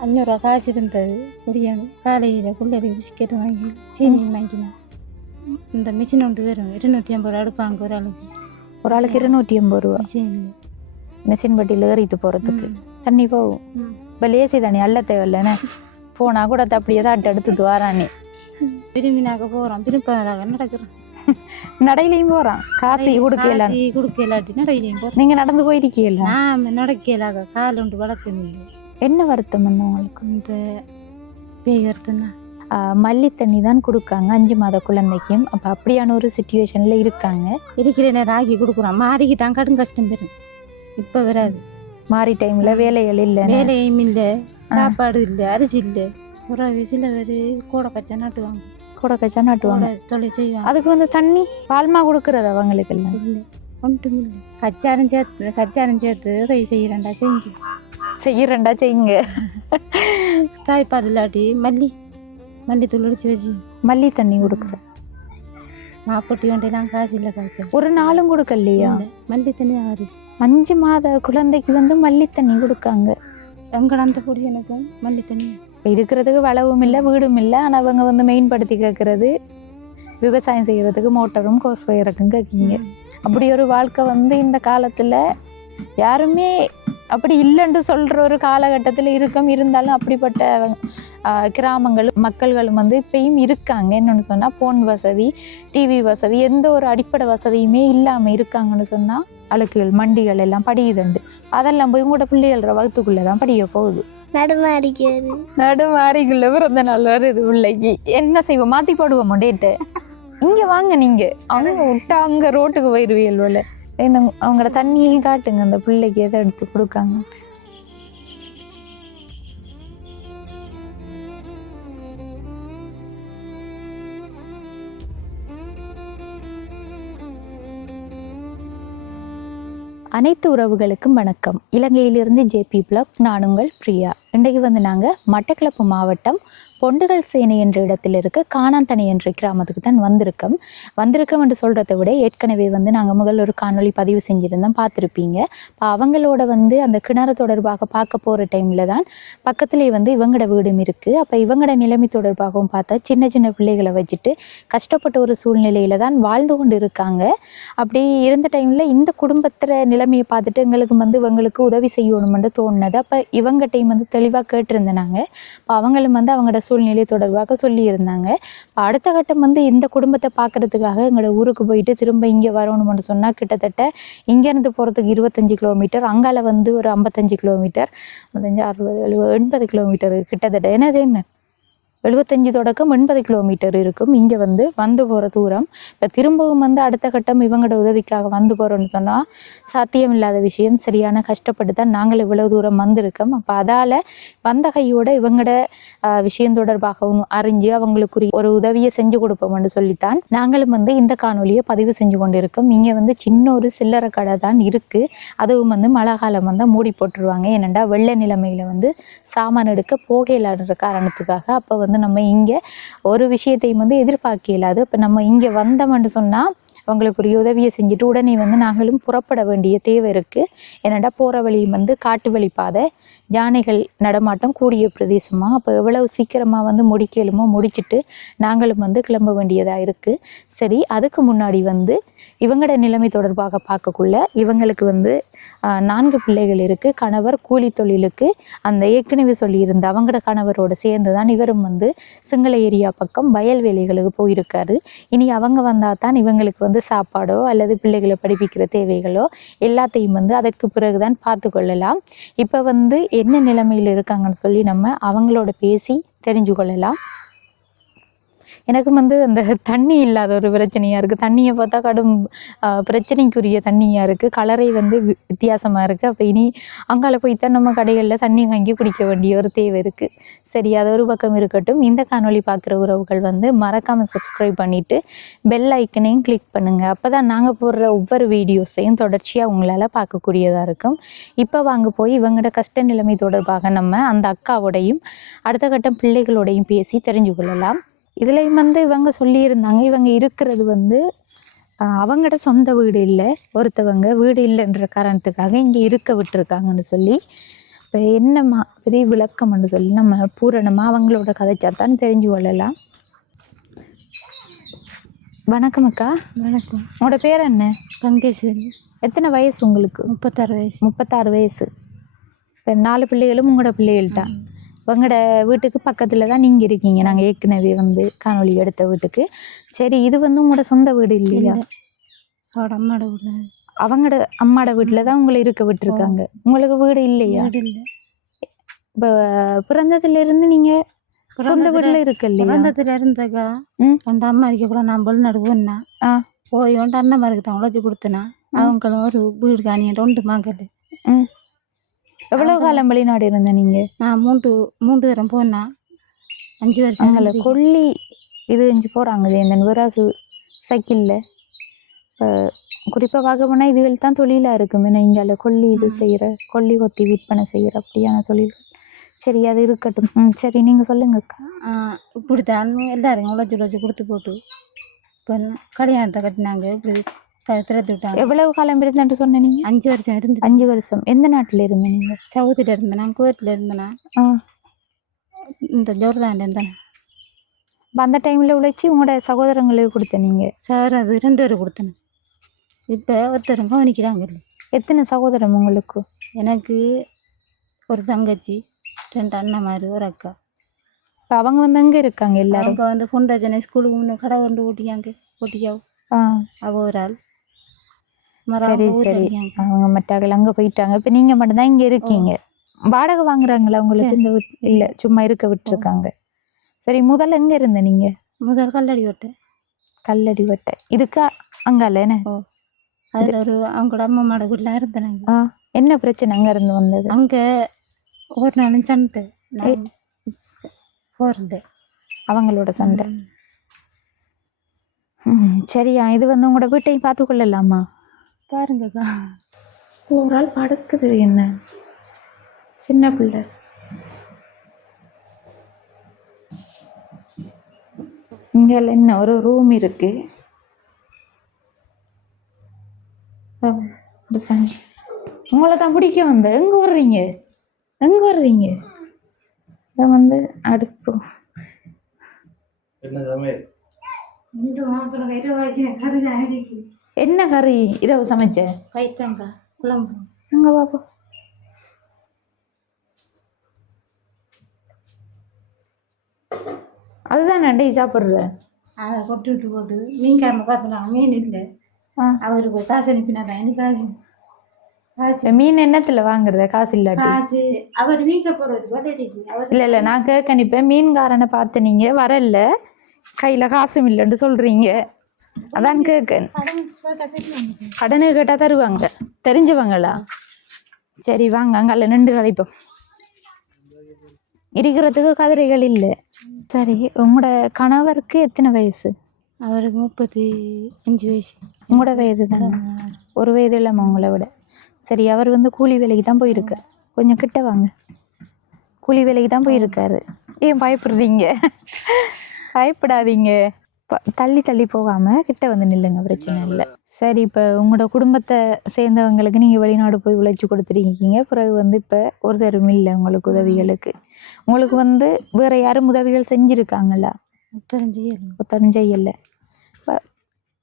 அஞ்சூறுவா காசு இருந்தது குடியணும் காலையில் பிள்ளைகளுக்கு பிஸ்கெட் வாங்கி சீனியும் வாங்கினேன் இந்த மிஷின் ஒன்று வரும் இருநூற்றி ஐம்பது ரூபா எடுப்பாங்க ஒரு ஆளுக்கு ஒரு ஆளுக்கு இருநூற்றி எண்பது ரூபா மிஷினில் மிஷின் பட்டியில் ஏறிட்டு போகிறதுக்கு தண்ணி போகும் இப்போ லேசி தண்ணி அள்ள தேவையில்லைண்ணே போனா கூட அப்படியே தான் அட்டு எடுத்துட்டு வாரானே விரும்பினாக்க போகிறோம் விருப்பம் நடக்கிறோம் நடையிலையும் போகிறான் காசு கொடுக்கல கொடுக்கலாட்டி நடையிலையும் போகிறோம் நீங்கள் நடந்து போயிருக்கீல்ல நான் நடக்கலாக கால் ஒன்று வளர்க்கணும் இல்லை என்ன வருத்தம் வந்து உங்களுக்கு? இந்த பேய் ஆஹ் மல்லி தண்ணி தான் கொடுக்காங்க அஞ்சு மாத குழந்தைக்கும். அப்போ அப்படியான ஒரு சுச்சுவேஷனில் இருக்காங்க. இருக்கிற ஆக்கி கொடுக்குறோம். மாறிக்கு தான் கடும் கஷ்டம் பெறும் இப்போ வராது. மாறி டைமில் வேலைகள் இல்லை வேலையும் இல்லை சாப்பாடு இல்லை அரிசி இல்லை. பிறகு சில பேர் கூடை கச்சா நாட்டுவாங்க. கூட கச்சா நாட்டுவாங்க. தொலை செய்வாங்க. அதுக்கு வந்து தண்ணி பால்மா கொடுக்கறது அவங்களுக்கு எல்லாம் இல்லை ஒன்றும் இல்லை. கச்சாரம் சேர்த்து கச்சாரம் சேர்த்து உதவி செய்கிறேன்டா செஞ்சு. செய்யறேன்டா செய்யுங்க. தாய்ப்பால் இல்லாட்டி மல்லி. மல்லித்தூள் இடிச்சு வச்சு. மல்லி தண்ணி கொடுக்குற மாப்பட்டி கொண்டெல்லாம் காசு இல்லை காய்க்க ஒரு நாளும் கொடுக்கலையா? மல்லி தண்ணி ஆறு. அஞ்சு மாத குழந்தைக்கு வந்து மல்லி தண்ணி கொடுக்காங்க. எங்கட அந்த பொடி எனக்கும் மல்லி தண்ணி? இப்ப இருக்கிறதுக்கு வளவும் இல்லை வீடும் இல்லை. ஆனால் அவங்க வந்து மெயின்படுத்தி கேட்கறது விவசாயம் செய்யறதுக்கு மோட்டரும் கோஸ் வயருக்கும் கேட்கீங்க அப்படி ஒரு வாழ்க்கை வந்து இந்த காலத்தில் யாருமே அப்படி இல்லைன்னு சொல்கிற ஒரு காலகட்டத்தில் இருக்கும் இருந்தாலும் அப்படிப்பட்ட ஆஹ், கிராமங்கள் மக்கள்களும் வந்து இப்பயும் இருக்காங்க. என்னென்னு சொன்னால் ஃபோன் வசதி டிவி வசதி எந்த ஒரு அடிப்படை வசதியுமே இல்லாமல் இருக்காங்கன்னு சொன்னால் அழுக்குகள் மண்டிகள் எல்லாம் படியுதுண்டு. அதெல்லாம் போய் உங்களோட பிள்ளைகள வகுத்துக்குள்ளே தான் படிய போகுது. நடுமாறிக்கிறது நடுமாறிக்குள்ள பிறந்த நாள் வருது பிள்ளைக்கு என்ன செய்வோம்? மாற்றி போடுவோம் டேட்டு? இங்கே வாங்க நீங்கள் அவங்க விட்டா அங்கே ரோட்டுக்கு போயிடுவீர்கள் போல. இந்த அவங்களோட தண்ணியே காட்டுங்க. அந்த பிள்ளைக்கு எதை எடுத்து கொடுக்காங்க? அனைத்து உறவுகளுக்கும் வணக்கம். இலங்கையிலிருந்து ஜேபி பிளாக் நான் உங்கள் பிரியா. இன்றைக்கு வந்து நாங்கள் மட்டக்களப்பு மாவட்டம் பொண்டுகள் சேனை என்ற இடத்தில் இருக்க காணாந்தனை என்ற கிராமத்துக்கு தான் வந்திருக்கோம். வந்திருக்கோம் என்று சொல்கிறத விட ஏற்கனவே வந்து நாங்கள் முதல் ஒரு காணொலி பதிவு செஞ்சுருந்தோம் பார்த்துருப்பீங்க. இப்போ அவங்களோட வந்து அந்த கிணறு தொடர்பாக பார்க்க போகிற டைமில் தான் பக்கத்துலேயே வந்து இவங்களோட வீடும் இருக்குது அப்போ இவங்களோட நிலைமை தொடர்பாகவும் பார்த்தா சின்ன சின்ன பிள்ளைகளை வச்சுட்டு கஷ்டப்பட்ட ஒரு சூழ்நிலையில் தான் வாழ்ந்து கொண்டு இருக்காங்க. அப்படி இருந்த டைமில் இந்த குடும்பத்தில் நிலைமையை பார்த்துட்டு எங்களுக்கு வந்து இவங்களுக்கு உதவி செய்யணுமென்று தோணுனது. அப்போ இவங்ககிட்டையும் வந்து தெளிவாக கேட்டிருந்தேன் நாங்கள் இப்போ அவங்களும் வந்து அவங்களோட சூழ்நிலை தொடர்பாக சொல்லியிருந்தாங்க. இப்போ அடுத்த கட்டம் வந்து இந்த குடும்பத்தை பார்க்கறதுக்காக எங்களோட ஊருக்கு போயிட்டு திரும்ப இங்கே வரணும்னு சொன்னால் கிட்டத்தட்ட இங்கேருந்து போகிறதுக்கு இருபத்தஞ்சி கிலோமீட்டர் அங்கால வந்து ஒரு ஐம்பத்தஞ்சு கிலோமீட்டர் ஐம்பத்தஞ்சு அறுபது எழுபது எண்பது கிலோமீட்டர் கிட்டத்தட்ட. என்ன செய்யுங்க எழுபத்தஞ்சு தொடக்கம் எண்பது கிலோமீட்டர் இருக்கும். இங்கே வந்து வந்து போகிற தூரம். இப்போ திரும்பவும் வந்து அடுத்த கட்டம் இவங்களோட உதவிக்காக வந்து போகிறோன்னு சொன்னால் சாத்தியம் இல்லாத விஷயம். சரியான கஷ்டப்பட்டு தான் நாங்கள் இவ்வளவு தூரம் வந்திருக்கோம். அப்போ அதால் வந்த கையோட இவங்களோட ஆஹ், விஷயம் தொடர்பாகவும் அறிஞ்சு அவங்களுக்குரிய ஒரு உதவியை செஞ்சு கொடுப்போம்னு சொல்லித்தான் நாங்களும் வந்து இந்த காணொலியை பதிவு செஞ்சு கொண்டு இருக்கோம் இங்கே வந்து சின்ன ஒரு சில்லறை கடை தான் இருக்குது அதுவும் வந்து மழை காலம் வந்தால் மூடி போட்டுருவாங்க. ஏனெண்டா வெள்ளை நிலைமையில் வந்து சாமான் எடுக்க போகையிலான்ற காரணத்துக்காக அப்போ வந்து நம்ம இங்கே ஒரு விஷயத்தையும் வந்து எதிர்பார்க்க இல்லாது இப்போ நம்ம இங்கே வந்தோம்னு சொன்னால் அவங்களுக்கு ஒரு உதவியை செஞ்சுட்டு உடனே வந்து நாங்களும் புறப்பட வேண்டிய தேவை இருக்குது என்னடா போகிற வழியும் வந்து காட்டு வழி பாதை யானைகள் நடமாட்டம் கூடிய பிரதேசமாக அப்போ எவ்வளவு சீக்கிரமாக வந்து முடிக்கலுமோ முடிச்சிட்டு நாங்களும் வந்து கிளம்ப வேண்டியதாக இருக்குது சரி அதுக்கு முன்னாடி வந்து இவங்களோட நிலைமை தொடர்பாக பார்க்கக்குள்ள இவங்களுக்கு வந்து நான்கு பிள்ளைகள் இருக்குது கணவர் கூலி தொழிலுக்கு அந்த ஏற்கனவே சொல்லியிருந்த அவங்களோட கணவரோட சேர்ந்து தான் இவரும் வந்து சிங்கள ஏரியா பக்கம் வயல்வெளிகளுக்கு போயிருக்காரு. இனி அவங்க வந்தால் தான் இவங்களுக்கு வந்து சாப்பாடோ அல்லது பிள்ளைகளை படிப்பிக்கிற தேவைகளோ எல்லாத்தையும் வந்து அதற்கு பிறகுதான் பார்த்து கொள்ளலாம். இப்போ வந்து என்ன நிலைமையில் இருக்காங்கன்னு சொல்லி நம்ம அவங்களோட பேசி தெரிஞ்சு கொள்ளலாம். எனக்கு வந்து அந்த தண்ணி இல்லாத ஒரு பிரச்சனையாக இருக்குது தண்ணியை பார்த்தா கடும் பிரச்சனைக்குரிய தண்ணியாக இருக்குது கலரை வந்து வி- இருக்குது அப்போ இனி அங்கால போய் தான் நம்ம கடைகளில் தண்ணி வாங்கி குடிக்க வேண்டிய ஒரு தேவை இருக்குது சரி அது ஒரு பக்கம் இருக்கட்டும். இந்த காணொளி பார்க்குற உறவுகள் வந்து மறக்காமல் சப்ஸ்கிரைப் பண்ணிவிட்டு பெல் ஐக்கனையும் கிளிக் பண்ணுங்கள் அப்போ தான் நாங்கள் போடுற ஒவ்வொரு வீடியோஸையும் தொடர்ச்சியாக உங்களால் பார்க்கக்கூடியதாக இருக்கும். இப்போ வாங்க போய் இவங்களோட கஷ்ட நிலைமை தொடர்பாக நம்ம அந்த அக்காவோடையும் அடுத்த கட்டம் பிள்ளைகளோடையும் பேசி தெரிஞ்சு கொள்ளலாம் இதுலேயும் வந்து இவங்க சொல்லியிருந்தாங்க. இவங்க இருக்கிறது வந்து அவங்களோட சொந்த வீடு இல்லை. ஒருத்தவங்க வீடு இல்லைன்ற காரணத்துக்காக இங்கே இருக்க விட்டுருக்காங்கன்னு சொல்லி இப்போ என்னம்மா பெரிய விளக்கம்னு சொல்லி நம்ம பூரணமாக அவங்களோட கதைச்சாத்தான் தெரிஞ்சு கொள்ளலாம். வணக்கம் அக்கா. வணக்கம். உங்களோட பேர் என்ன? பங்கேஸ்வரி. எத்தனை வயசு உங்களுக்கு? முப்பத்தாறு வயசு. முப்பத்தாறு வயசு. இப்போ நாலு பிள்ளைகளும் உங்களோட பிள்ளைகள் தான் உங்களோட வீட்டுக்கு பக்கத்தில் தான் நீங்கள் இருக்கீங்க. நாங்கள் ஏற்கனவே வந்து காணொளி எடுத்த வீட்டுக்கு. சரி இது வந்து உங்களோட சொந்த வீடு இல்லையா? இல்லை. அவட அம்மாட வீடு அவங்களோட அம்மாட வீட்டில் தான் உங்களை இருக்க விட்டுருக்காங்க. உங்களுக்கு வீடு இல்லையா? இப்போ பிறந்ததுல இருந்து நீங்கள் சொந்த வீட்டில் இருக்க இல்லையா? பிறந்ததுல இருந்தக்கா. ரெண்டு அம்மா இருக்க கூட நான் வெளிநாடு போனா. போய் ஒன்று அண்ணன் தான் உழைச்சி கொடுத்தனா அவங்களும் ஒரு வீடு காணிட்டு ஒன்று மகள் எவ்வளோ காலம் வெளிநாடு இருந்த நீங்கள் நான் மூன்று மூன்று தரம் போனா அஞ்சு வருஷம் அங்கே. கொல்லி இது இஞ்சி போகிறாங்க இந்த விறகு சைக்கிளில். குறிப்பாக பார்க்க போனால் இதுகள் தான் தொழிலாக இருக்கும் ஏன்னா இங்கே கொல்லி இது. செய்கிற கொல்லி கொத்தி விற்பனை செய்கிற அப்படியான தொழில்கள். சரி அது இருக்கட்டும். ம் சரி நீங்கள் சொல்லுங்கக்கா ஆ, இப்படித்தான் எல்லாரும் உழைச்சி உழைச்சி கொடுத்து போட்டு இப்போ கல்யாணத்தை கட்டினாங்க இப்படி த- திறத்து விட்டாங்க எவ்வளவு காலம் இருந்தேன்ட்டு சொன்ன நீங்கள் அஞ்சு வருஷம் இருந்து அஞ்சு வருஷம். எந்த நாட்டில் இருந்த நீங்கள் சவுதியில் இருந்தேன். குவைத்தில் இருந்தேன். ஆ. இந்த ஜோர்தானில் இருந்தேன். அந்த டைமில் உழைச்சி உங்களோட சகோதரங்களுக்கு கொடுத்த நீங்கள் சார் அது ரெண்டு பேரும் கொடுத்தேன். இப்போ ஒருத்தரும் கவனிக்கிறாங்க. எத்தனை சகோதரம் உங்களுக்கு? எனக்கு ஒரு தங்கச்சி ரெண்டு அண்ணன்மார் ஒரு அக்கா. இப்போ அவங்க வந்து அங்கே இருக்காங்க எல்லாரும்? அவங்க வந்து புண்டஜனை ஸ்கூலுக்கு முன்னே கடை கொண்டு ஓட்டியாங்க ஓட்டியாவும் ஆ. அவ ஒரு ஆள். சரி சரி. அவங்க மட்டாக்கள் அங்கே போயிட்டாங்க. இப்போ நீங்கள் மட்டும்தான் இங்கே இருக்கீங்க. வாடகை வாங்குறாங்களா உங்களுக்கு இந்த இல்லை சும்மா இருக்க விட்டுருக்காங்க. சரி முதல்ல எங்கே இருந்த நீங்கள் முதல் கல்லடி ஓட்டு. கல்லடி வட்டை இதுக்கு அங்கால என்ன? அதில் ஒரு அவங்களோட அம்மா மாட வீட்டில் இருந்தேனாங்க ஆ என்ன பிரச்சனை அங்கே இருந்து வந்தது? அங்கே ஒரு நாளும் சண்டை. நான் போகிறேன் அவங்களோட சண்டை. சரியா. இது வந்து உங்களோட வீட்டையும் பார்த்து கொள்ளலாமா பாருங்கக்கா ஒரு ஆள் படுக்குது என்ன? சின்ன பிள்ளை. இங்க என்ன ஒரு ரூம் இருக்கு. உங்களை தான் பிடிக்க வந்த எங்க வர்றீங்க? எங்க வர்றீங்க? இதை வந்து அடுப்பு. என்ன சமையல்? என்ன கறி இரவு சமைச்ச? கைத்தாங்கா குழம்பு. எங்க பாப்பா? அதுதான் நண்டை சாப்பிட்ற? அதை கொட்டு விட்டு போட்டு. மீன்காரனை பார்த்தலாம் மீன் இல்லை. ஆ. அவர் போய் காசு அனுப்பினாதான் எனக்கு காசு. காசு. மீன் என்னத்துல வாங்குறத? காசு இல்லாட்டி? காசு. அவர் வீச அவர் இல்ல இல்ல நான் கேட்க நிப்பேன் மீன்காரனை பார்த்து நீங்க வரல. கையில காசும் இல்லைன்னு சொல்றீங்க. அதான் கேட்க கடன் கேட்டால் தருவாங்க. தெரிஞ்சவங்களா? சரி வாங்க அங்கால நின்று கதைப்போம். இருக்கிறதுக்கு கதிரைகள் இல்லை. சரி உங்களோட கணவருக்கு எத்தனை வயசு? அவருக்கு முப்பத்தி அஞ்சு வயசு. உங்களோட வயது தானே? ஒரு வயது இல்லாமல் உங்களை விட. சரி அவர் வந்து கூலி வேலைக்கு தான் போயிருக்கார் கொஞ்சம் கிட்ட வாங்க. கூலி வேலைக்கு தான் போயிருக்காரு. ஏன் பயப்படுறீங்க? பயப்படாதீங்க. தள்ளி தள்ளி போகாமல் கிட்ட வந்து நில்லுங்க பிரச்சனை இல்லை. சரி இப்போ உங்களோட குடும்பத்தை சேர்ந்தவங்களுக்கு நீங்கள் வெளிநாடு போய் உழைச்சி கொடுத்துருக்கீங்க. பிறகு வந்து இப்போ ஒரு தரும் இல்லை உங்களுக்கு உதவிகளுக்கு. உங்களுக்கு வந்து வேறு யாரும் உதவிகள் செஞ்சுருக்காங்களா? புத்தகம் செய்யலை இப்போ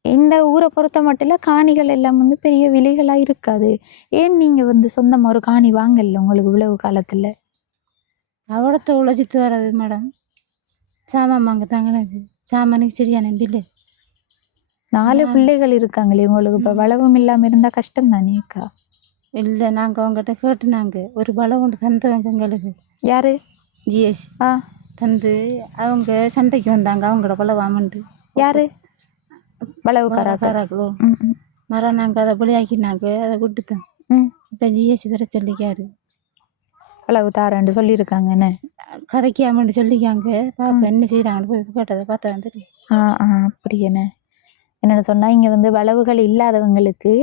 இந்த ஊரை பொறுத்த மட்டும் காணிகள் எல்லாம் வந்து பெரிய விலைகளாக இருக்காது. ஏன் நீங்கள் வந்து சொந்தமாக ஒரு காணி வாங்கல உங்களுக்கு இவ்வளவு காலத்தில்? அவடத்தை உழைச்சிட்டு வர்றது மேடம். சாமான் வாங்க தாங்கினது. சாமானுக்கு சரியான பில்லு. நாலு பிள்ளைகள் இருக்காங்களே உங்களுக்கு? இப்போ வளவும் இல்லாமல் இருந்தால் கஷ்டம் தானேக்கா இல்லை நாங்கள் அவங்ககிட்ட கேட்டுனாங்க. ஒரு பலம் ஒன்று தந்தவங்க எங்களுக்கு. யாரு? ஜிஎஸ். ஆ. தந்து அவங்க சண்டைக்கு வந்தாங்க. அவங்களோட பலம் வாமண்டு யாரு? வளவுக்காராக்கா? காராக்களோ ம் ம், மரம் நாங்கள் அதை பலியாக்கினாங்க. அதை விட்டுத்தோம் ம். இப்போ ஜிஎஸ் வர சொல்லிக்காரு. வளவு தாரேன்னு சொல்லியிருக்காங்க என்ன? கதைக்காமன்னு சொல்லிக்காங்க. பாப்பா என்ன செய்கிறாங்கன்னு போய் கேட்டதை பார்த்தா தெரியும் ஆ ஆ அப்படி என்ன என்னென்னு சொன்னால் இங்கே வந்து வளவுகள் இல்லாதவங்களுக்கு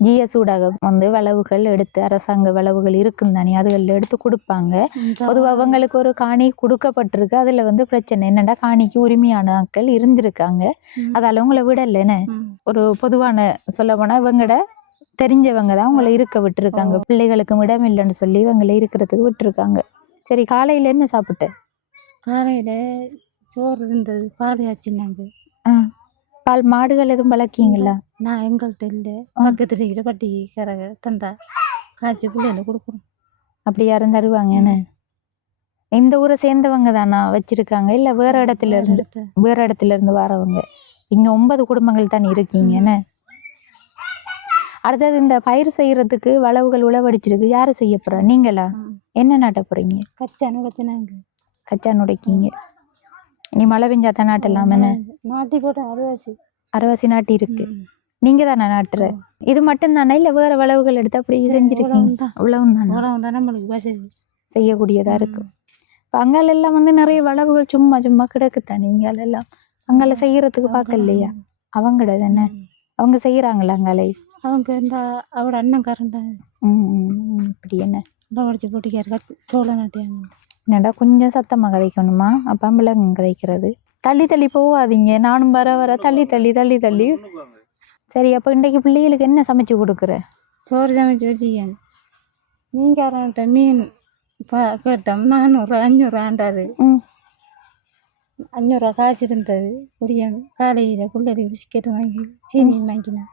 ஜிஎஸ் ஊடகம் வந்து விளவுகள் எடுத்து அரசாங்க விளவுகள் இருக்கும் தானே அதுகளில் எடுத்து கொடுப்பாங்க. பொதுவாக அவங்களுக்கு ஒரு காணி கொடுக்கப்பட்டிருக்கு. அதில் வந்து பிரச்சனை என்னடா காணிக்கு உரிமையான ஆட்கள் இருந்திருக்காங்க. அதால உங்களை விடலைன்னு. ஒரு பொதுவான சொல்ல போனால் இவங்கட தெரிஞ்சவங்க தான் உங்களை இருக்க விட்டுருக்காங்க. பிள்ளைகளுக்கும் இடம் இல்லைன்னு சொல்லி இவங்களை இருக்கிறதுக்கு விட்டுருக்காங்க. சரி காலையில் என்ன சாப்பிட்ட? காலையில சோறு இருந்தது பால் காய்ச்சினாங்க. ஆ பால் மாடுகள் எதுவும் வளர்க்கீங்களா? நான் எங்கள்கிட்ட இல்லை. பக்கத்துல இருக்கிற பட்டி கரக தந்தா. காய்ச்சி பிள்ளைல கொடுக்குறோம் அப்படி யாரும் தருவாங்கன்னு இந்த ஊரை சேர்ந்தவங்க தானா வச்சிருக்காங்க? இல்லை வேற இடத்துல இருந்து. வேற இடத்துல இருந்து வரவங்க? இங்க ஒன்பது குடும்பங்கள் தான் இருக்கீங்கன்னு அடுத்தது இந்த பயிர் செய்யறதுக்கு வளவுகள் உழவடிச்சிருக்கு. யாரு செய்ய போறா? நீங்களா. என்ன நாட்ட போறீங்க? கச்சா நடத்தினாங்க கச்சா நுடைக்கீங்க. நீ மழை பெஞ்சா தான் நாட்டலாம் நாட்டி போட்ட அறுவாசி. அரவாசி நாட்டி இருக்கு. நீங்க தானே நாட்டுற? இது மட்டும் தானே? இல்ல வேற வளவுகள் எடுத்து அப்படி செஞ்சிருக்கீங்க. உழவும் தானே? நம்மளுக்கு வசதி செய்யக்கூடியதா இருக்கு இப்போ அங்கால எல்லாம் வந்து நிறைய வளவுகள் சும்மா சும்மா கிடக்குத்தானே இங்கால எல்லாம் அங்கால செய்யறதுக்கு பார்க்கலையா? அவங்கட தானே. அவங்க செய்யறாங்களா அங்காலை? அவங்க இந்த அவட இப்படி என்ன? உடச்சு போட்டிக்காரு சோழ நாட்டியம் என்னடா கொஞ்சம் சத்தமாக கதைக்கணுமா? அப்போ விலங்கு கதைக்கிறது. தள்ளி தள்ளி போகாதீங்க நானும் வர வர தள்ளி தள்ளி தள்ளி தள்ளி. சரி அப்போ இன்றைக்கு பிள்ளைகளுக்கு என்ன சமைச்சு கொடுக்குற? சோறு சமைச்சு வச்சுக்கேன் மீன்காரன்ட்ட மீன் கேட்டோம். நானூறு அஞ்சூறு ஆண்டாரு. ம். அஞ்சூறுரூவா காசு இருந்தது. முடியும் காலையில் பிள்ளைகளுக்கு பிஸ்கெட் வாங்கி சீனி வாங்கினேன்.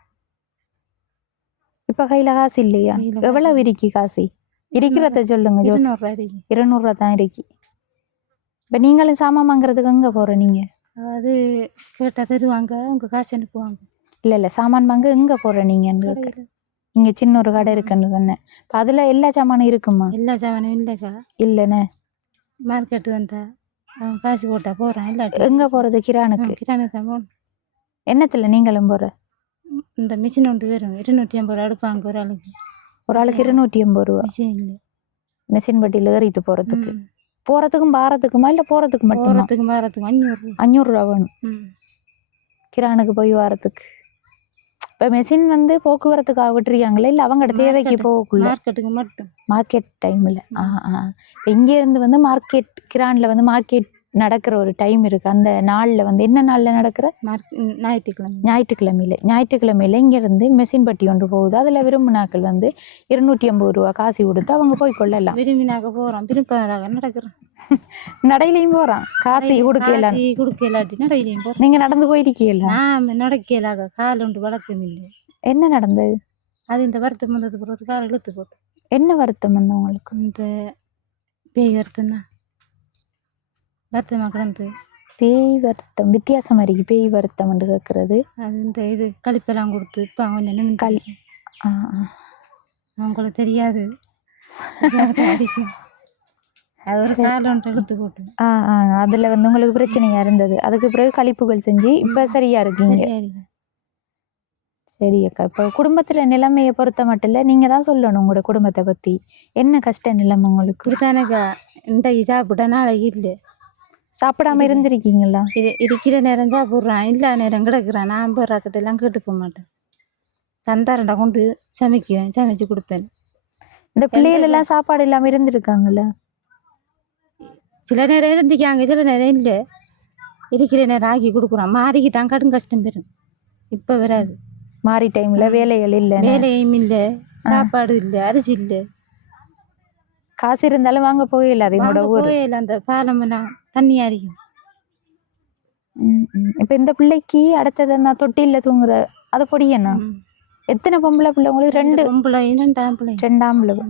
இப்போ கையில் காசு இல்லையா எவ்வளவு இருக்கு காசு இருக்கிறத சொல்லுங்க இருநூறுவா இருக்கு இருநூறுவா தான் இருக்கு இப்போ நீங்களும் சாமான் வாங்குறதுக்கு எங்கே போகிற நீங்கள் அது கேட்டால் தருவாங்க அவங்க காசு அனுப்புவாங்க இல்லை இல்லை சாமான் வாங்க எங்கே நீங்கள் கடையில் இங்கே சின்ன ஒரு கடை இருக்குன்னு சொன்னேன் இப்போ அதில் எல்லா சாமானும் இருக்குமா எல்லா சாமானும் இல்லைக்கா இல்லைண்ணே மார்க்கெட்டு வந்தா அவன் காசு போட்டா போகிறான் இல்லாட்டி எங்கே போகிறது கிரானுக்கு கிரானு தான் போகணும் என்னத்தில் நீங்களும் போகிற இந்த மிஷின் ஒன்று வரும் இருநூற்றி ஐம்பது ரூபா எடுப்பாங்க ஒரு ஆளுக்கு. ஒரு ஆளுக்கு இருநூற்றி எண்பது ரூபா? மிஷின் இல்லை. மெஷின் பட்டியில் ஏறிட்டு போகிறதுக்கு போகிறதுக்கும் பாரத்துக்குமா இல்லை போகிறதுக்கு மட்டுமா? போகிறதுக்கு வாரத்துக்கு அஞ்சூறு அஞ்சூறுரூவா வேணும். கிரானுக்கு போய் வரத்துக்கு. இப்போ மெஷின் வந்து போக்குவரத்துக்காக விட்டுருக்காங்களே இல்லை அவங்களோட தேவைக்கு. போகக்குள்ள? மார்க்கெட்டுக்கு மட்டும். மார்க்கெட் டைமில் ஆ ஆ இப்போ இங்கேருந்து வந்து மார்க்கெட் கிரானில் வந்து மார்க்கெட் நடக்கிற ஒரு டைம் இருக்குது அந்த நாளில் வந்து என்ன நாளில் நடக்கிற? ஞாயிற்றுக்கிழமை. ஞாயிற்றுக்கிழமையில. ஞாயிற்றுக்கிழமையில இங்கேருந்து மெஷின் பட்டி ஒன்று போகுது. அதில் விரும்பினாக்கள் வந்து இருநூற்றி ஐம்பது ரூபா காசு கொடுத்து அவங்க போய் கொள்ளலாம். விரும்பினாக்க போகிறோம் விருப்பம் நடக்கிறோம் நடையிலையும் போகிறான் காசு கொடுக்கலாம் காசு கொடுக்கலாட்டி நடையிலையும் போகிறோம் நீங்கள் நடந்து போயிருக்கீங்களா? நாம் நடக்கலாக. கால் ஒன்று வழக்கம் இல்லை என்ன நடந்தது? அது இந்த வருத்தம் வந்தது பிறகு கால் இழுத்து போட்டு என்ன வருத்தம் வந்து உங்களுக்கு? இந்த பேய் வருத்தம் தான் வருத்தமாக கிடந்து. பேய் வருத்தம் வித்தியாசமா இருக்கு. பேய் வருத்தம் என்று கேட்கறது. அது இந்த இது கழிப்பெல்லாம் கொடுத்து இப்போ அவன் கொஞ்சம் களி. ஆ, ஆ. அவங்களுக்கு தெரியாது. அது ஒரு போட்டு. ஆ ஆ. அதில் வந்து உங்களுக்கு பிரச்சனையா இருந்தது. அதுக்கு பிறகு கழிப்புகள் செஞ்சு இப்போ சரியா இருக்கீங்க. சரி அக்கா. இப்போ குடும்பத்தில் நிலைமையை பொறுத்த மட்டும் இல்லை நீங்கள் தான் சொல்லணும் உங்களோட குடும்பத்தை பற்றி என்ன கஷ்ட நிலைமை உங்களுக்கு? இப்படித்தானக்கா. இன்றைக்கு சாப்பிட்டா நாளைக்கு இல்லை. சாப்பிடாம. இருந்திருக்கீங்களா? இது இருக்கிற நேரம் சாப்பிட்றான் இல்லா நேரம் கிடக்குறான். நான் போடுறாக்கிட்ட எல்லாம் கேட்டு போக மாட்டேன். தந்தாரண்டா கொண்டு சமைக்குவேன் சமைச்சு கொடுப்பேன். இந்த பிள்ளைகள் எல்லாம் சாப்பாடு இல்லாமல் இருந்திருக்காங்கல்ல? சில நேரம் இருந்துக்காங்க சில நேரம் இல்லை. இருக்கிற நேரம் ஆக்கி கொடுக்குறான். மாறிக்கிட்டான். கடும் கஷ்டம் பெறும் இப்போ வராது. மாறி டைம்ல. வேலைகள் இல்லை வேலையும் இல்லை. சாப்பாடு இல்லை. அரிசி இல்லை. காசு இருந்தாலும் வாங்க போகல அது போயில அந்த பாலம் எல்லாம் தண்ணி அரிக்கும் இப்போ இந்த பிள்ளைக்கு அடுத்தது நான் தொட்டில தூங்குற அதை பொடியண்ணா. எத்தனை பொம்பளை பிள்ளை உங்களுக்கு? ரெண்டு பொம்பளை ரெண்டாம் பிள்ளை ரெண்டாம் பிள்ளை.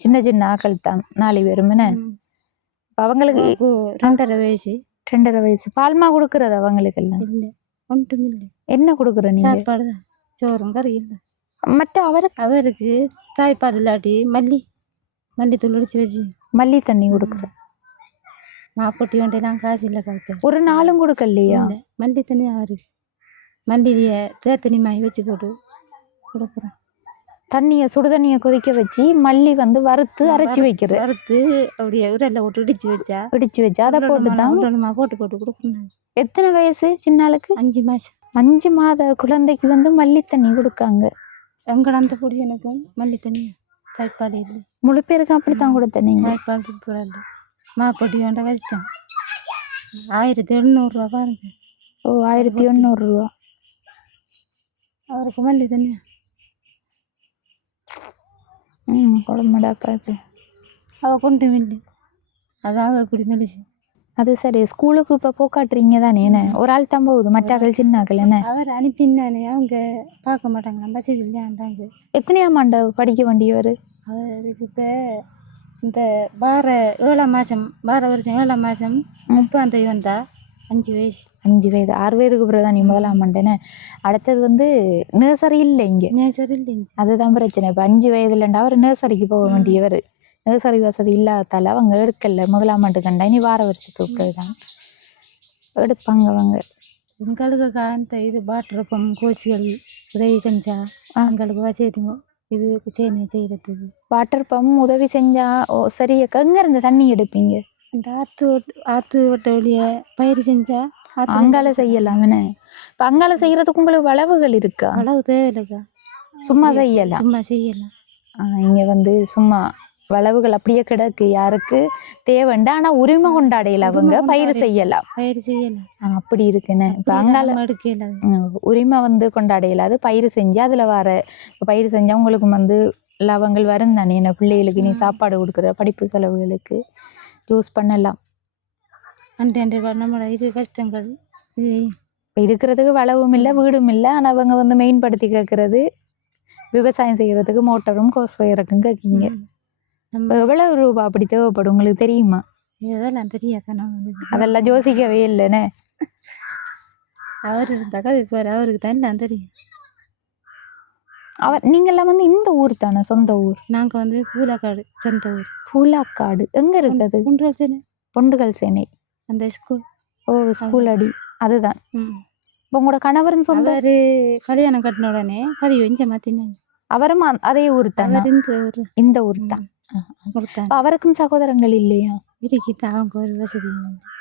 சின்ன சின்ன ஆக்கள் தான். நாலு பேருமே அவங்களுக்கு ரெண்டரை வயசு. ரெண்டரை வயசு. பால்மா கொடுக்கறது அவங்களுக்கு எல்லாம்? இல்லை ஒன்றும் இல்லை. என்ன கொடுக்குற நீங்க? சாப்பாடு சோறும் கறி இல்லை. மற்ற அவருக்கு அவருக்கு தாய்ப்பால் இல்லாட்டி மல்லி மல்லித்தூள் அடிச்சு வச்சு. மல்லி தண்ணி கொடுக்குற. மாப்பொட்டி ஒன்றையெல்லாம் காசு இல்லை காக்க ஒரு நாளும் கொடுக்கலையா? மல்லி தண்ணி அவருக்கு மல்லியை தேத்தனி மாய் வச்சு போட்டு கொடுக்குறேன். தண்ணிய சுடு தண்ணிய கொதிக்க வச்சு மல்லி வந்து வறுத்து அரைச்சி வைக்கிற வறுத்து அப்படியே உரல்ல போட்டு இடிச்சு வச்சா இடிச்சு வச்சு அதை போட்டு தான் உருளமா போட்டு போட்டு கொடுக்கணும். எத்தனை வயசு சின்ன ஆளுக்கு அஞ்சு மாசம். அஞ்சு மாத குழந்தைக்கு வந்து மல்லி தண்ணி கொடுக்காங்க. எங்கட அந்த பொடி எனக்கும் மல்லி தண்ணியா தாய்ப்பால் இல்லை முழு பேருக்கு அப்படித்தான் கொடுத்த நீங்க. தாய்ப்பால் மாப்பொடி கொண்ட வச்சிட்டேன் ஆயிரத்தி எண்ணூறுரூவா பாருங்க ஓ ஆயிரத்தி எண்ணூறு ரூபா அவருக்கு மல்லி தண்ணியா ம் குழம்புடா காசு அவள் கொண்டு மில்லி அது அவள் இப்படி மெலிச்சு அது சரி ஸ்கூலுக்கு இப்போ போக்காட்டுறீங்க தானே என்ன ஒரு ஆள் தான் போகுது மற்றாக்கள் சின்னாக்கள் என்ன அவர் அனுப்பினானே அவங்க பார்க்க மாட்டாங்களாம் வசதி இல்லையாண்டாங்க எத்தனையாம் ஆண்டு படிக்க வேண்டியவர் அவருக்கு இப்போ இந்த வார ஏழாம் மாதம் வார வருஷம் ஏழாம் மாதம் முப்பாம் தேதி வந்தா அஞ்சு வயசு. அஞ்சு வயது. ஆறு வயதுக்கு பிறகு தான் நீ முதலாம் ஆண்டுன்னு அடுத்தது வந்து நர்சரி இல்லை இங்கே. நேச்சர் இல்லைங்க அதுதான் பிரச்சனை. இப்போ அஞ்சு வயதுலண்டா அவர் நர்சரிக்கு போக வேண்டியவர். நர்சரி வசதி இல்லாததால அவங்க எடுக்கல. முதலாம் ஆண்டு கண்டா இனி வார வருஷத்துக்கு தான் எடுப்பாங்க அவங்க. எங்களுக்கு காந்த இது பாட்டிருப்போம் கோச்சிகள் உதவி செஞ்சா. எங்களுக்கு வசதி இது சேனி செய்கிறதுக்கு வாட்டர் பம்ப் உதவி செஞ்சா ஓ சரி அக்கா எங்க இருந்து தண்ணி எடுப்பீங்க? ஆற்று ஓட்டு ஆற்று ஓட்ட வழிய பயிர் செஞ்சா அங்கால செய்யலாம் என்ன? இப்போ அங்கால செய்யறதுக்கு உங்களுக்கு வளவுகள் இருக்கா? அளவு தேவையில்லைக்கா. சும்மா செய்யலாம். சும்மா செய்யலாம். இங்க வந்து சும்மா வளவுகள் அப்படியே கிடக்கு. யாருக்கு? தேவைண்டா ஆனா உரிமை கொண்டாடையில அவங்க பயிர் செய்யலாம். பயிர் செய்யலாம். அப்படி இருக்குன்னு. இப்போ அங்கால உரிமை வந்து கொண்டாடையில. அது பயிர் செஞ்சு அதில் வர இப்போ பயிர் செஞ்சா உங்களுக்கு வந்து லாபங்கள் வரும் தானே. என்ன பிள்ளைகளுக்கு நீ. சாப்பாடு கொடுக்குற படிப்பு செலவுகளுக்கு யூஸ் பண்ணலாம். இது கஷ்டங்கள். இருக்கிறதுக்கு வளவும் இல்லை வீடும் இல்லை. ஆனால் அவங்க வந்து மெயின்படுத்தி கேட்கறது விவசாயம் செய்யறதுக்கு மோட்டரும் கோஸ் வயருக்கும் கேட்கீங்க. நம்ம எவ்வளவு ரூபா அப்படி தேவைப்படும்? உங்களுக்கு தெரியுமா? இதெல்லாம் தெரியாக்கா நம்ம அதெல்லாம் யோசிக்கவே இல்லைன்னு அவர் இருந்தாக்கா இப்போ அவருக்கு தான் எல்லாம் தெரியும். அவர் நீங்கெல்லாம் வந்து இந்த ஊர் தானே சொந்த ஊர்? நாங்கள் வந்து பூலாக்காடு சொந்த ஊர். பூலாக்காடு. எங்க இருக்குது? குன்றல் பொண்டுகள் சேனை. அந்த ஸ்கூல் ஓ ஸ்கூல் அடி. அதுதான். இப்போ உங்களோட கணவரும் சொந்த அவர் கல்யாணம் கட்டின உடனே பதிவு இஞ்ச மாற்றினாங்க அவரும் அதே ஊர் தானே? இந்த ஊர். இந்த ஊர் தான். கொடுத்தாங்க அவருக்கும் சகோதரங்கள் இல்லையா? இருக்கித்தான் அவங்க ஒரு வசதி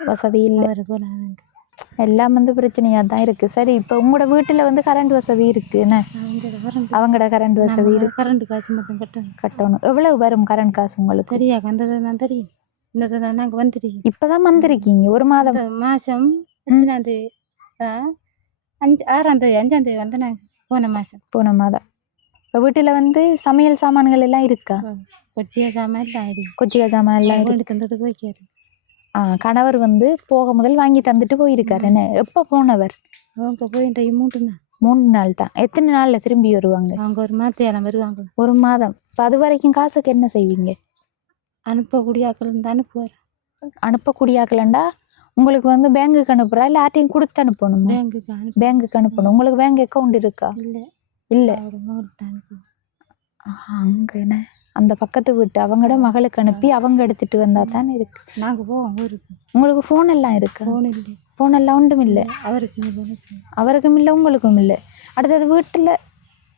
வசதி இல்லை. அவர் போனாங்க எல்லாம் வந்து பிரச்சனையா தான் இருக்கு. சரி இப்போ உங்களோட வீட்டுல வந்து கரண்ட் வசதி இருக்கு என்ன? அவங்களோட கரண்ட் வசதி இருக்கு. கரண்ட் காசு மட்டும் கட்டணும். கட்டணும். எவ்வளவு வரும் கரண்ட் காசு உங்களுக்கு? தெரியாது? அந்த தான் தெரியும். இந்த தான் நாங்கள் வந்துருக்கோம் இப்பதான் வந்திருக்கீங்க ஒரு மாதம். மாதம் எத்தனாம் தேதி? ஆ, அஞ்சு ஆறாம் தேதி அஞ்சாம் தேதி வந்து நாங்கள் போன மாதம் போன மாதம். இப்போ வீட்டுல வந்து சமையல் சாமான்கள் எல்லாம் இருக்கா? கொச்சியா சாமான் போய்க்காரு. ஆ கணவர் வந்து போக முதல் வாங்கி தந்துட்டு போயிருக்காரு. என்ன? எப்போ போனவர்? அவங்க போய் மூணு நாள். தான். எத்தனை நாள்ல திரும்பி வருவாங்க? அவங்க ஒரு மாத்தியாலம் வருவாங்க. ஒரு மாதம். இப்போ அது வரைக்கும் காசுக்கு என்ன செய்வீங்க? அனுப்பக்கூடிய ஆக்கள் இருந்து அனுப்புவார். அனுப்பக்கூடியாக்கலண்டா உங்களுக்கு வந்து பேங்குக்கு அனுப்புறா? இல்லை யார்ட்டையும் கொடுத்து அனுப்பணுமா? பேங்குக்கு பேங்குக்கு அனுப்பணும். உங்களுக்கு பேங்க் அக்கவுண்ட் இருக்கா? இல்லை. இல்லை. அங்க அந்த பக்கத்து வீட்டு அவங்களோட மகளுக்கு அனுப்பி அவங்க எடுத்துட்டு வந்தா தானே இருக்கு. நாங்கள் போவோம் ஊருக்கு. உங்களுக்கு ஃபோன் எல்லாம் இருக்கா? ஃபோன் இல்லை. ஃபோன் எல்லாம் ஒன்றும் இல்லை? அவருக்கு அவருக்கும் இல்லை உங்களுக்கும் இல்லை? அடுத்தது வீட்டில்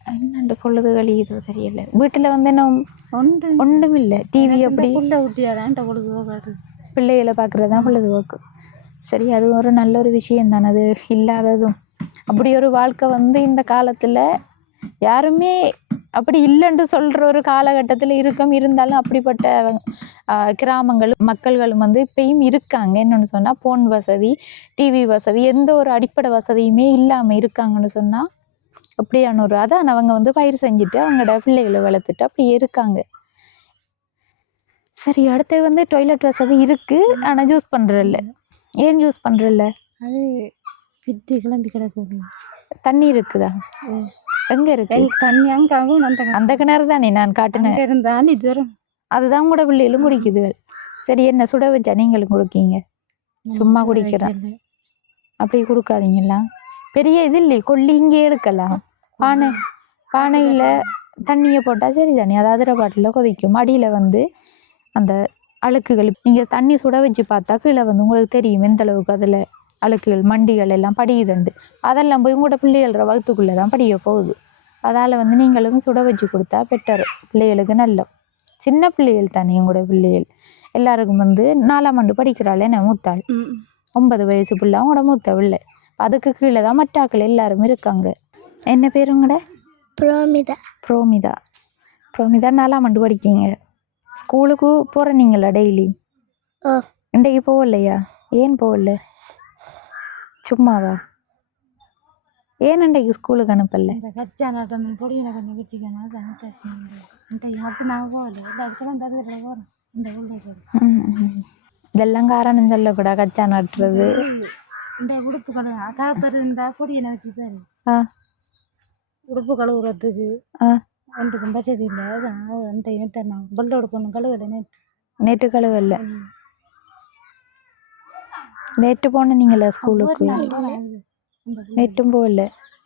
என்னண்டு பொழுது கழியுதோ தெரியல. வீட்டில் வந்து என்ன ஒன்று ஒன்றும் இல்லை. டிவி அப்படி புள்ள ஊட்டியாதான்ட்ட பொழுது போகாது பிள்ளைகளை பார்க்குறது தான் பொழுதுபோக்கு. சரி அது ஒரு நல்ல ஒரு விஷயம் தானே. அது இல்லாததும். அப்படி ஒரு வாழ்க்கை வந்து இந்த காலத்தில் யாருமே அப்படி இல்லைன்னு சொல்கிற ஒரு காலகட்டத்தில் இருக்கும். இருந்தாலும் அப்படிப்பட்ட கிராமங்களும் மக்கள்களும் வந்து இப்பயும் இருக்காங்க. என்னென்னு சொன்னால் ஃபோன் வசதி டிவி வசதி எந்த ஒரு அடிப்படை வசதியுமே இல்லாமல் இருக்காங்கன்னு சொன்னால் அப்படியான ஒரு அதான் அவங்க வந்து பயிர் செஞ்சுட்டு அவங்களோட பிள்ளைகளை வளர்த்துட்டு அப்படியே இருக்காங்க. சரி அடுத்து வந்து டாய்லெட் வசதி இருக்கு. ஆனால் யூஸ் பண்ணுறதில்ல ஏன் யூஸ் பண்ணுறதில்ல அது விட்டு கிளம்பி கிடக்கு தண்ணி இருக்குதா. எங்க இருக்கு? தண்ணி அங்கே ஆகும் அந்த அந்த கிணறு தானே நான் காட்டினேன் இருந்தாலும் இது வரும் அதுதான் கூட பிள்ளைகளும் குடிக்குது. சரி என்ன சுட வச்சா நீங்களும் குடிக்கீங்க. சும்மா குடிக்கிறேன். அப்படி கொடுக்காதீங்களா? பெரிய இது இல்லை கொல்லி இங்கே எடுக்கலாம். பானை பானையில் தண்ணியை போட்டால் சரி தானே அது அதிர பாட்டில் கொதிக்கும். அடியில் வந்து அந்த அழுக்குகள் நீங்கள் தண்ணி சுட வச்சு பார்த்தா கீழே வந்து உங்களுக்கு தெரியும் எந்த அளவுக்கு அதில் அழுக்குகள் மண்டிகள் எல்லாம் படியுதுண்டு அதெல்லாம் போய் உங்களோட பிள்ளைகள வகுத்துக்குள்ளே தான் படிய போகுது. அதால் வந்து நீங்களும் சுட வச்சு கொடுத்தா பெட்டர் பிள்ளைகளுக்கு நல்ல சின்ன பிள்ளைகள் தானே உங்களோட பிள்ளைகள். எல்லாருக்கும் வந்து நாலாம் ஆண்டு படிக்கிறாள் என்ன மூத்தாள். ஒன்பது வயசு பிள்ளை அவங்களோட மூத்த பிள்ளை. அதுக்கு கீழே தான் மற்றாக்கள் எல்லாரும் இருக்காங்க. என்ன பேர் உங்களோட? புரோமிதா. ப்ரோமிதா. ப்ரோமிதா நாலாம் ஆண்டு படிக்கீங்க ஸ்கூலுக்கு போகிற நீங்களா டெய்லி இன்றைக்கு போகலையா? ஏன் போகல? சும்மாவா? ஏன் இன்றைக்கு ஸ்கூலுக்கு அனுப்பல? இந்த கச்சா நாட்டம் பொடியை கொஞ்சம் வச்சுக்கணும் அதான் தட்டினேன். இந்த மட்டும் நான் போகல. இந்த இடத்துல போகிறேன் இந்த ம். இதெல்லாம் காரணம் சொல்லக்கூடாது கச்சா நட்டுறது இந்த உடுப்பு கழுவு அகாப்பர் இருந்தா பொடியை வச்சுப்பாரு ஆ. உடுப்பு கழுவுறதுக்கு ஒன்றுக்கும் வசதி இல்லை அந்த இனத்தை நான் பல்லோட பொண்ணு கழுவலை நேற்று நேற்று கழுவல்ல நேற்று போன நீங்களா ஸ்கூலுக்கு? நேற்றும் போகல.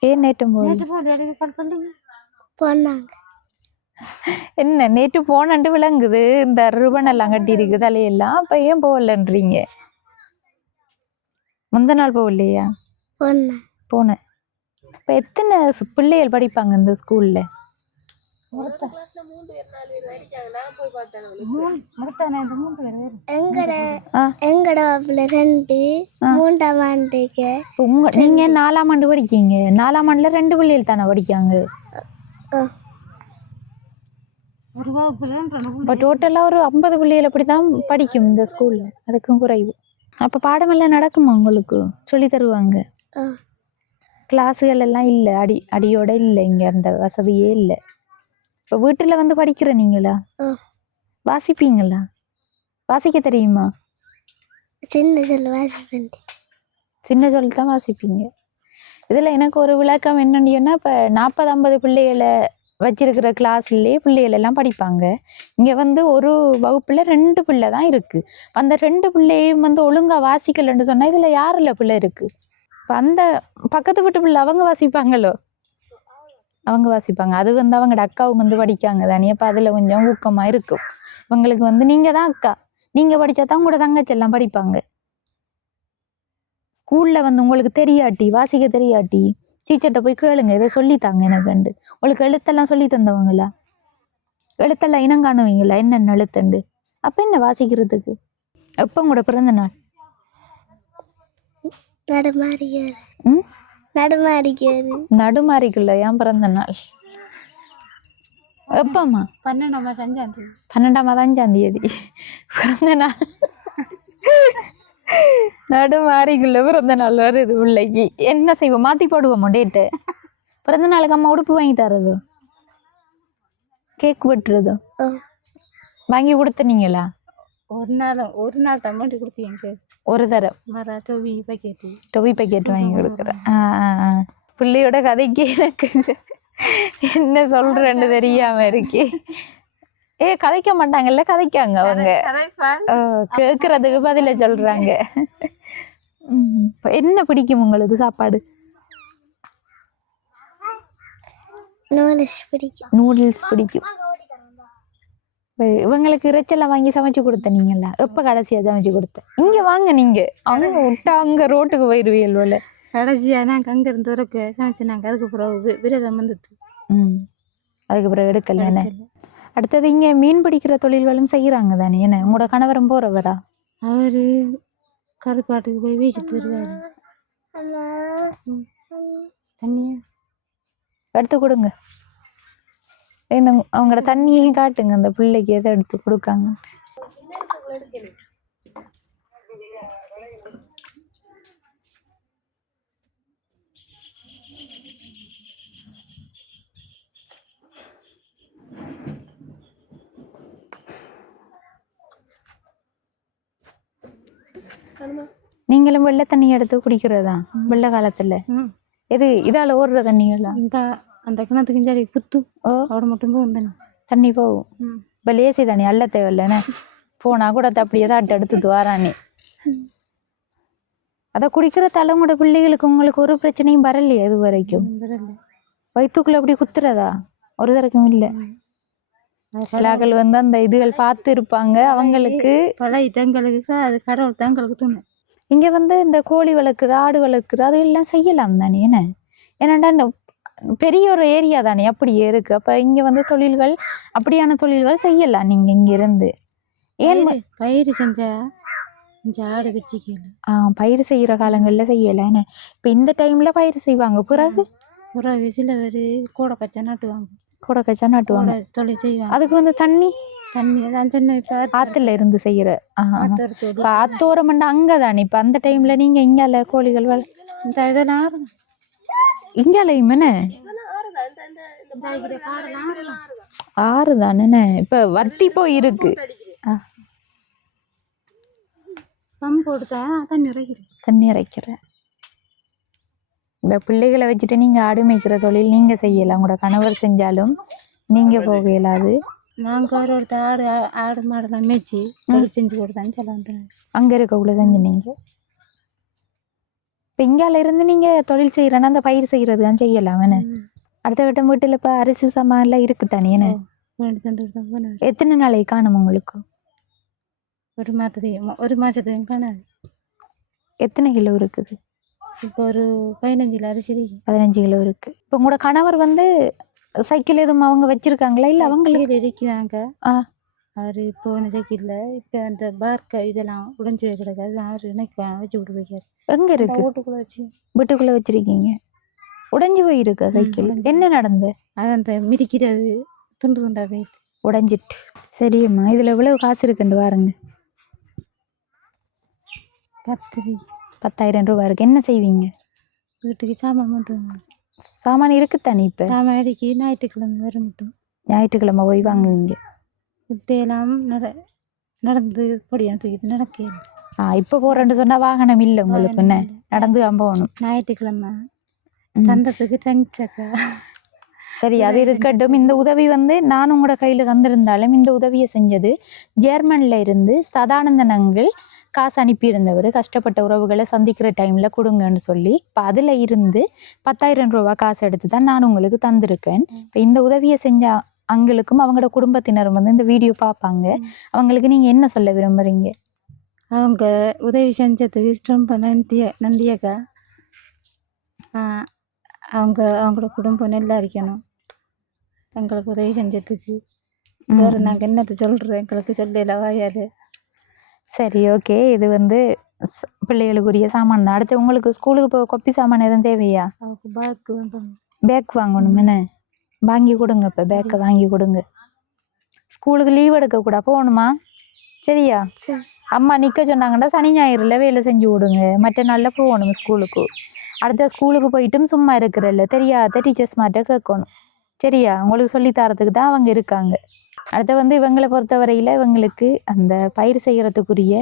ஏன் நேற்றும் போகல? என்ன நேற்று போனண்டு விளங்குது. இந்த ரிபன் எல்லாம் கட்டி இருக்கு தலையெல்லாம். அப்ப ஏன் போகலன்றீங்க? முந்த நாள் போகலையா? போனேன். இப்போ எத்தனை பிள்ளைகள் படிப்பாங்க இந்த ஸ்கூல்ல? மூன்றாம் ஆண்டுக்கு நீங்க நாலாம் ஆண்டு படிக்கீங்க. நாலாம் ஆண்டுல ரெண்டு பிள்ளைகள் தானே படிக்காங்க? ஓ ஒரு வகுப்புல ரெண்டு இப்போ டோட்டலாக ஒரு ஐம்பது பிள்ளைகள் அப்படி தான் படிக்கும் இந்த ஸ்கூல்ல அதுக்கும் குறைவு. அப்போ பாடமெல்லாம் நடக்குமா உங்களுக்கு? சொல்லி தருவாங்க. கிளாஸுகள் எல்லாம் இல்லை. அடி அடியோட இல்லை. இங்கே அந்த வசதியே இல்லை. இப்போ வீட்டில் வந்து படிக்கிற நீங்களா? வாசிப்பீங்களா? வாசிக்க தெரியுமா? சின்ன செல் வாசிப்பேன் சின்ன சொல் தான் வாசிப்பீங்க. இதில் எனக்கு ஒரு விளக்கம் என்னன்னு இப்போ நாற்பது ஐம்பது பிள்ளைகளை வச்சிருக்கிற கிளாஸ்லேயே பிள்ளைகள் எல்லாம் படிப்பாங்க. இங்கே வந்து ஒரு வகுப்பில் ரெண்டு பிள்ளை தான் இருக்குது அந்த ரெண்டு பிள்ளையும் வந்து ஒழுங்காக வாசிக்கலைன்னு சொன்னால் இதில் யாரில் பிள்ளை இருக்குது இப்போ அந்த பக்கத்து வீட்டு பிள்ளை அவங்க வாசிப்பாங்களோ? அவங்க வாசிப்பாங்க. அது வந்து அவங்களோட அக்காவும் வந்து படிக்காங்க தானே. அப்போ அதில் கொஞ்சம் ஊக்கமாக இருக்கும். இவங்களுக்கு வந்து நீங்கள் தான் அக்கா. நீங்கள் படித்தா தான் கூட தங்கச்சி எல்லாம் படிப்பாங்க. ஸ்கூலில் வந்து உங்களுக்கு தெரியாட்டி வாசிக்க தெரியாட்டி டீச்சர்கிட்ட போய் கேளுங்க. இதை சொல்லித்தாங்க எனக்கு கண்டு. உங்களுக்கு எழுத்தெல்லாம் சொல்லி தந்தவங்களா? எழுத்தெல்லாம் இனம் காணுவீங்களா? என்னென்ன எழுத்துண்டு? அப்போ என்ன வாசிக்கிறதுக்கு? எப்போ உங்களோட பிறந்த நாள்? ம்? நடுமாறிக்காரு நடுமாறிக்குள்ள ஏன் பிறந்த நாள்? எப்பம்மா? பன்னெண்டாம் அஞ்சாம் தேதி. பன்னெண்டாம் அஞ்சாம் தேதி. பிறந்த நாள். நடுமாறிக்குள்ள பிறந்த நாள் வருது பிள்ளைக்கு என்ன செய்வோம்? மாற்றி போடுவோமா டேட்டு பிறந்த நாளுக்கு அம்மா உடுப்பு வாங்கி தரதோ? கேக் வெட்டுறதோ? வாங்கி கொடுத்தனீங்களா ஒரு நாள் ஒரு நாள் டமாட்டி கொடுத்து எனக்கு ஒரு தரம் டொவி பக்கெட்டு. டொவி பேக்கெட் வாங்கி கொடுக்குறேன் பிள்ளையோட கதைக்கு எனக்கு என்ன சொல்றேன்னு தெரியாம இருக்கே. ஏ கதைக்க மாட்டாங்கல்ல? கதைக்காங்க அவங்க. கேக்குறதுக்கு பதில சொல்றாங்க. என்ன பிடிக்கும் உங்களுக்கு சாப்பாடு? நூலஸ் பிடிக்கும். நூடுல்ஸ் பிடிக்கும். இவங்களுக்கு இறைச்செல்லாம் வாங்கி சமைச்சு கொடுத்த நீங்களா எப்ப கடைசியா சமைச்சு கொடுத்த? இங்க வாங்க நீங்க. அவங்க விட்டா அங்க ரோட்டுக்கு போயிருவீங்க போல கடைசியாக நாங்கள் அங்கே இருந்து உறக்க சமைச்சு நாங்கள் அதுக்கு பிறகு விரதம் வந்துட்டு ம். அதுக்கு பிறகு எடுக்கல என்ன அடுத்தது இங்க மீன் பிடிக்கிற தொழில்களும் செய்யறாங்க தானே என்ன? உங்களோட கணவரும் போறவரா? அவர் கருப்பாட்டுக்கு போய் வீசிட்டு வருவார். தண்ணியா? எடுத்து கொடுங்க. இந்த அவங்களோட தண்ணியையும் காட்டுங்க. அந்த பிள்ளைக்கு எதை எடுத்து கொடுக்காங்க. நீங்களும் வெள்ளை தண்ணி எடுத்து குடிக்கிறதா? வெள்ளை காலத்துல? எது இதால ஓடுற தண்ணிகளா? அந்த கிணத்துக்கு சரி குத்து ஓ. அவட மட்டும் போகும் தண்ணி போகும் இப்போ லேசி தண்ணி அள்ள தேவையில்லைண்ணே போனா கூட அதை அப்படியே தான் எடுத்து வாரானே அதை குடிக்கிற தலைமுறை பிள்ளைகளுக்கு உங்களுக்கு ஒரு பிரச்சனையும் வரலையே இது வரைக்கும்? வயிற்றுக்குள்ள அப்படி குத்துறதா? ஒரு தரக்கும் இல்லை. சிலாக்கள் வந்து அந்த இதுகள் பார்த்து இருப்பாங்க அவங்களுக்கு. பழைய தங்களுக்கு அது கடவுள் தங்களுக்கு துணை. இங்க வந்து இந்த கோழி வளர்க்குற ஆடு வளர்க்குற அது எல்லாம் செய்யலாம் தானே என்ன? ஏன்னாண்டா பெரிய ஒரு ஏரியா தானே அப்படியே இருக்கு. அப்ப இங்க வந்து தொழில்கள் அப்படியான தொழில்கள் செய்யலாம் நீங்க இங்க இருந்து ஏன் பயிறு செஞ்சா ஆடு வச்சுக்கல ஆ, பயிர் செய்யற காலங்கள்ல செய்யல. என்ன? இப்ப இந்த டைம்ல பயிர் செய்வாங்க. பிறகு? பிறகு சில பேர் கூடை கச்சா நாட்டுவாங்க. கூட கச்சா நாட்டுவாங்க. தொழில் செய்வாங்க. அதுக்கு வந்து தண்ணி? தண்ணி இப்போ ஆத்துல இருந்து செய்யற. ஆஹ் ஆஹ். ஆத்தோட இப்ப அந்த டைம்ல நீங்க இங்கால கோழிகள் வள இந்த இதெல்லாம். இங்காலையும். ஆறு தானே இப்ப வத்தி போய் இருக்கு ஆ, பம்பு அதான் நிறையுது தண்ணி இறைக்கிறேன் இந்த பிள்ளைகளை வச்சுட்டு நீங்க ஆடு மேய்க்கிற தொழில் நீங்க செய்யலாம். கூட கணவர் செஞ்சாலும் நீங்க போக இயலாது நாங்கள் ஒரு ஒருத்தர் ஆடு ஆடு மாடெல்லாம் மேய்ச்சி தொழில் செஞ்சு கொடுத்தான்னு சொல்ல வந்துடுறாங்க அங்க இருக்கக்குள்ள செஞ்சு நீங்க இப்ப இங்கால இருந்து நீங்க தொழில் செய்யறேன்னா அந்த பயிர் செய்யறது தான் செய்யலாம் என்ன? அடுத்த கட்டம் வீட்டுல இப்ப அரிசி சாமான் எல்லாம் இருக்கு தானே என்ன? வேண்டி தந்து தான் போனது எத்தனை நாளைக்கு காணும் உங்களுக்கு? ஒரு மாதத்துக்கு ஒரு மாதத்துக்கு காணாது. எத்தனை கிலோ இருக்குது? இப்போ ஒரு பதினஞ்சில் அரிசி இருக்கு. பதினஞ்சு கிலோ இருக்கு. இப்போ உங்களோட கணவர் வந்து சைக்கிள் எதுவும் அவங்க வச்சிருக்காங்களா? இல்ல அவங்களுக்கு? இருக்கிறாங்க ஆ. அவர் இப்போ ஒன்று சைக்கிளில் இப்போ அந்த பார்க்க இதெல்லாம் உடைஞ்சு கிடக்கு. அதெல்லாம் அவர் இணைக்க வச்சு விட்டு போய்க்காரு எங்க இருக்கு? வீட்டுக்குள்ளே வச்சு. வீட்டுக்குள்ள வச்சிருக்கீங்க? உடைஞ்சு போயிருக்கு சைக்கிள். என்ன நடந்து? அது அந்த மிதிக்கிறது துண்டு துண்டா போயிட்டு. உடைஞ்சிட்டு. சரியம்மா இதுல எவ்வளவு காசு இருக்குன்னு பாருங்க. கத்திரி பத்தாயிரம் ரூபாய் இருக்கு. என்ன செய்வீங்க? வீட்டுக்கு சாமான் மட்டும். சாமான் இருக்குத்தானே இப்ப? சாமான் அடிக்கி ஞாயிற்றுக்கிழமை வர மட்டும். ஞாயிற்றுக்கிழமை போய் வாங்குவீங்க. இப்போ எல்லாம் நட நடந்து பொடியாக தூக்கிட்டு நடக்க ஆ இப்ப போறேன்னு சொன்னா வாகனம் இல்ல உங்களுக்கு என்ன நடந்து தான் போகணும். ஞாயிற்றுக்கிழமை. தந்தத்துக்கு தேங்க்ஸ் சரி அது இருக்கட்டும். இந்த உதவி வந்து நான் உங்களோட கையில தந்திருந்தாலும் இந்த உதவியை செஞ்சது ஜெர்மன்ல இருந்து சதானந்தன் அங்கிள் காசு அனுப்பியிருந்தவர். கஷ்டப்பட்ட உறவுகளை சந்திக்கிற டைம்ல கொடுங்கன்னு சொல்லி. இப்போ அதுல இருந்து பத்தாயிரம் ரூபாய் காசு எடுத்து தான் நான் உங்களுக்கு தந்திருக்கேன். இப்போ இந்த உதவியை செஞ்ச அங்களுக்கும் அவங்களோட குடும்பத்தினரும் வந்து இந்த வீடியோ பார்ப்பாங்க. அவங்களுக்கு நீங்க என்ன சொல்ல விரும்புறீங்க? அவங்க உதவி செஞ்சதுக்கு ரொம்ப நன்றி நன்றியக்கா அவங்க அவங்களோட குடும்பம் நல்லா இருக்கணும். எங்களுக்கு உதவி செஞ்சதுக்கு. வேறு. நாங்கள் என்னத்தை சொல்கிறோம் எங்களுக்கு சொல்லல வாயாது சரி ஓகே இது வந்து பிள்ளைகளுக்குரிய சாமான் தான். அடுத்து உங்களுக்கு ஸ்கூலுக்கு போக கொப்பி சாமான் எதுவும் தேவையா? பேக்கு வந்து பேக் வாங்கணும் என்ன? வாங்கி கொடுங்க இப்போ பேக்கை வாங்கி கொடுங்க. ஸ்கூலுக்கு லீவ் எடுக்க கூட போகணுமா? சரியா? சரி. அம்மா நிற்க சொன்னாங்கன்னா சனி ஞாயிறுல வேலை செஞ்சு விடுங்க. மற்ற நாளில் போகணும் ஸ்கூலுக்கு. அடுத்த ஸ்கூலுக்கு போயிட்டும் சும்மா இருக்கிறல்ல. தெரியாத டீச்சர்ஸ் மாட்ட கேட்கணும். சரியா? உங்களுக்கு சொல்லி தரத்துக்கு தான் அவங்க இருக்காங்க. அடுத்து வந்து இவங்களை பொறுத்தவரையில் இவங்களுக்கு அந்த பயிர் செய்கிறதுக்குரிய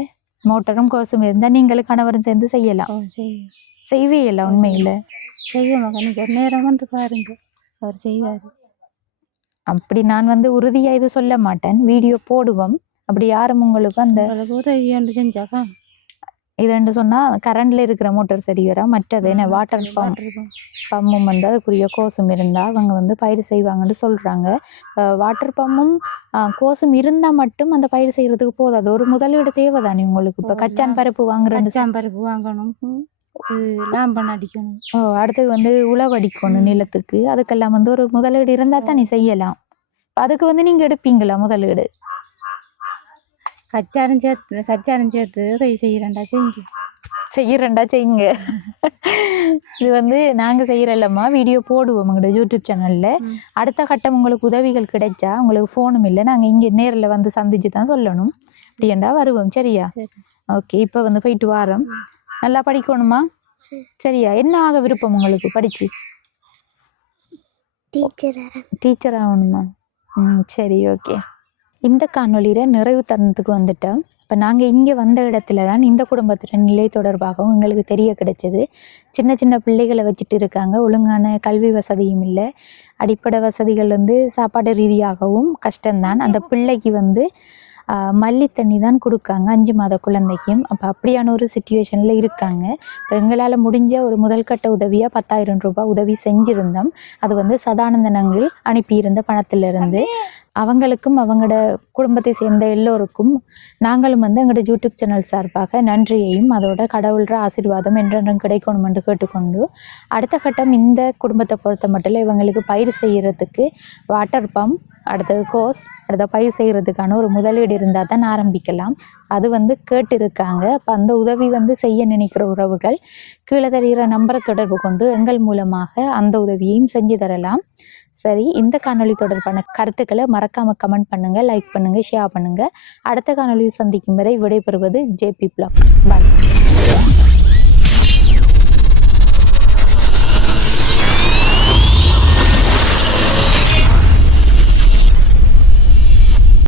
மோட்டரும் கோசும் இருந்தால் நீங்களும் கணவரும் சேர்ந்து செய்யலாம். செய்வே இல்லை உண்மையில்? செய்வோம் நேரம் வந்து பாருங்க. அவர் செய்வார். அப்படி நான் வந்து உறுதியா இது சொல்ல மாட்டேன். வீடியோ போடுவோம். அப்படி யாரும் உங்களுக்கு அந்த உதவி செஞ்சாக்கா இதுன்னு சொன்னா கரண்ட்ல இருக்கிற மோட்டார் சரி வரா மற்றது என்ன வாட்டர் பம்ப் பம்பும் வந்து அதுக்குரிய கோசும் இருந்தா அவங்க வந்து பயிர் செய்வாங்கன்னு சொல்றாங்க. வாட்டர் பம்பும் கோசும் இருந்தா மட்டும் அந்த பயிர் செய்யறதுக்கு போதாது. ஒரு முதலீடு தேவைதானே உங்களுக்கு? இப்ப கச்சான் பருப்பு வாங்குறேன்னு சொன்னா- கச்சான் பருப்பு வாங்கணும். லாம்பன் அடிக்கணும். ஓ அடுத்தது வந்து உழவடிக்கணும். நிலத்துக்கு. அதுக்கெல்லாம் வந்து ஒரு முதலீடு இருந்தா தான் நீ செய்யலாம். அதுக்கு வந்து நீங்க எடுப்பீங்களா முதலீடு கச்சாரம் சேர்த்து கச்சாரம் சேர்த்து உதவி செய்கிறேன்டா செஞ்சு. செய்யறேன்டா செய்யுங்க. இது வந்து நாங்க செய்யறல்லம்மா. வீடியோ போடுவோம் உங்களோட யூடியூப் சேனல்ல. அடுத்த கட்டம் உங்களுக்கு உதவிகள் கிடைச்சா உங்களுக்கு ஃபோனும் இல்லை நாங்க இங்க நேர்ல வந்து சந்திச்சு தான் சொல்லணும். அப்படியேண்டா வருவோம் சரியா? சரி. ஓகே இப்போ வந்து போயிட்டு வாரோம். நல்லா படிக்கணுமா? சரி சரியா. என்ன ஆக விருப்பம் உங்களுக்கு படிச்சு? டீச்சரா? ஆகணுமா? ம் சரி ஓகே. இந்த காணொளியில் நிறைவு தருணத்துக்கு வந்துட்டோம். இப்போ நாங்கள் இங்கே வந்த இடத்துல தான் இந்த குடும்பத்தின் நிலை தொடர்பாகவும் எங்களுக்கு தெரிய கிடைச்சது. சின்ன சின்ன பிள்ளைகளை வச்சுட்டு இருக்காங்க. ஒழுங்கான கல்வி வசதியும் இல்லை. அடிப்படை வசதிகள் வந்து சாப்பாடு ரீதியாகவும் கஷ்டம்தான். அந்த பிள்ளைக்கு வந்து மல்லி தண்ணி தான் கொடுக்காங்க அஞ்சு மாத குழந்தைக்கும். அப்போ அப்படியான ஒரு சுச்சுவேஷனில் இருக்காங்க. இப்போ எங்களால் முடிஞ்ச ஒரு முதல்கட்ட உதவியாக பத்தாயிரம் ரூபாய் உதவி செஞ்சுருந்தோம். அது வந்து சதானந்த அங்கிள் அனுப்பியிருந்த பணத்திலிருந்து. அவங்களுக்கும் அவங்களோட குடும்பத்தை சேர்ந்த எல்லோருக்கும் நாங்களும் வந்து எங்களோட யூடியூப் சேனல் சார்பாக நன்றியையும் அதோட கடவுள்ற ஆசீர்வாதம் என்றென்றும் கிடைக்கணும் என்று கேட்டுக்கொண்டு அடுத்த கட்டம் இந்த குடும்பத்தை பொறுத்த மட்டும் இவங்களுக்கு பயிர் செய்கிறதுக்கு வாட்டர் பம்ப் அடுத்தது கோஸ் அடுத்த பயிர் செய்கிறதுக்கான ஒரு முதலீடு இருந்தால் தான் ஆரம்பிக்கலாம். அது வந்து கேட்டிருக்காங்க. அப்போ அந்த உதவி வந்து செய்ய நினைக்கிற உறவுகள் கீழே தெரிகிற நம்பரை தொடர்பு கொண்டு எங்கள் மூலமாக அந்த உதவியையும் செஞ்சு தரலாம். சரி இந்த காணொளி தொடர்பான கருத்துக்களை மறக்காம கமெண்ட் பண்ணுங்க லைக் பண்ணுங்க ஷேர் பண்ணுங்க. அடுத்த காணொலியை சந்திக்கும் வரை விடைபெறுவது ஜேபி பிளாக். பாய்